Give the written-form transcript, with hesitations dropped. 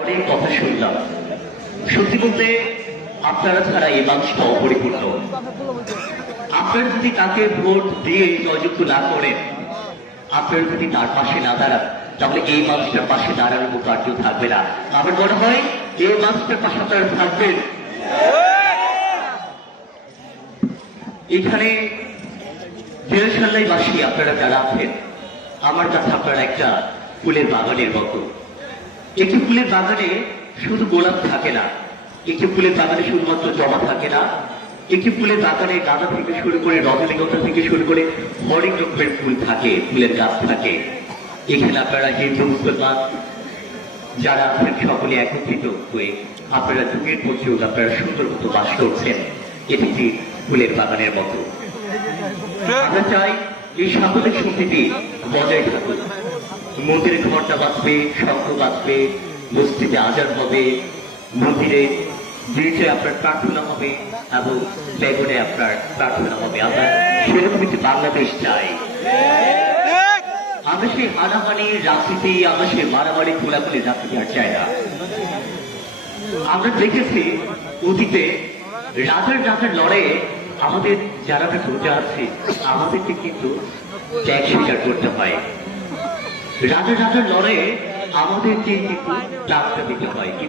অনেক কথা শুনলাম। সত্যি বলতে আপনারা ছাড়া এই মানুষটা অপরিপূর্ণ। আপনারা যদি তাকে ভোট দিয়ে জয়যুক্ত না করেন, আপনারা যদি তার পাশে না দাঁড়ান, তাহলে এই মানুষটার পাশে দাঁড়ানোর মতো আর কেউ থাকবে না। আমার মনে হয় এই মানুষটার পাশে আপনারা থাকবেন। এখানে জেলশাল্লাইবাসী আপনারা যারা আছেন, আমার কাছে আপনারা একটা ফুলের বাগানের মতো। একটি ফুলের বাগানে শুধু গোলাপ থাকে না, একটি ফুলের বাগানে শুধুমাত্র জবা থাকে না, একটি ফুলের বাগানে গাঁদা থেকে শুরু করে রজনীগন্ধা থেকে শুরু করে হরেক রকমের ফুল থাকে, ফুলের গাছ থাকে। এখানে আপনারা হিন্দু মুসলমান যারা আছেন সকলে একত্রিত হয়ে আপনারা যুগের পর যুগ আপনারা সুন্দর মতো বাস করছেন। এটি একটি ফুলের বাগানের মতো। আমরা চাই এই সামাজিক সম্প্রীতি বজায় থাকুক। মন্দিরে ঘন্টা বাজবে, শঙ্খ বাজবে, মসজিদে আজান হবে, মন্দিরে গির্জে আপনার প্রার্থনা হবে এবং বেগুনে আপনার প্রার্থনা হবে। আমরা সেরকম একটি বাংলাদেশ চাই। আমরা সেই হানাহানি রাজনীতি, আমরা সেই মারামারি খোলাখুলি রাজনীতি আর চাই না। আমরা দেখেছি অতীতে রাজার লড়াইয়ে আমাদের যারা প্রজা আছে আমাদেরকে কিন্তু ত্যাগ স্বীকার করতে হয়। রাজার লড়াইয়ে আমাদেরকে কিন্তু প্রাপ্ত দিতে হয়।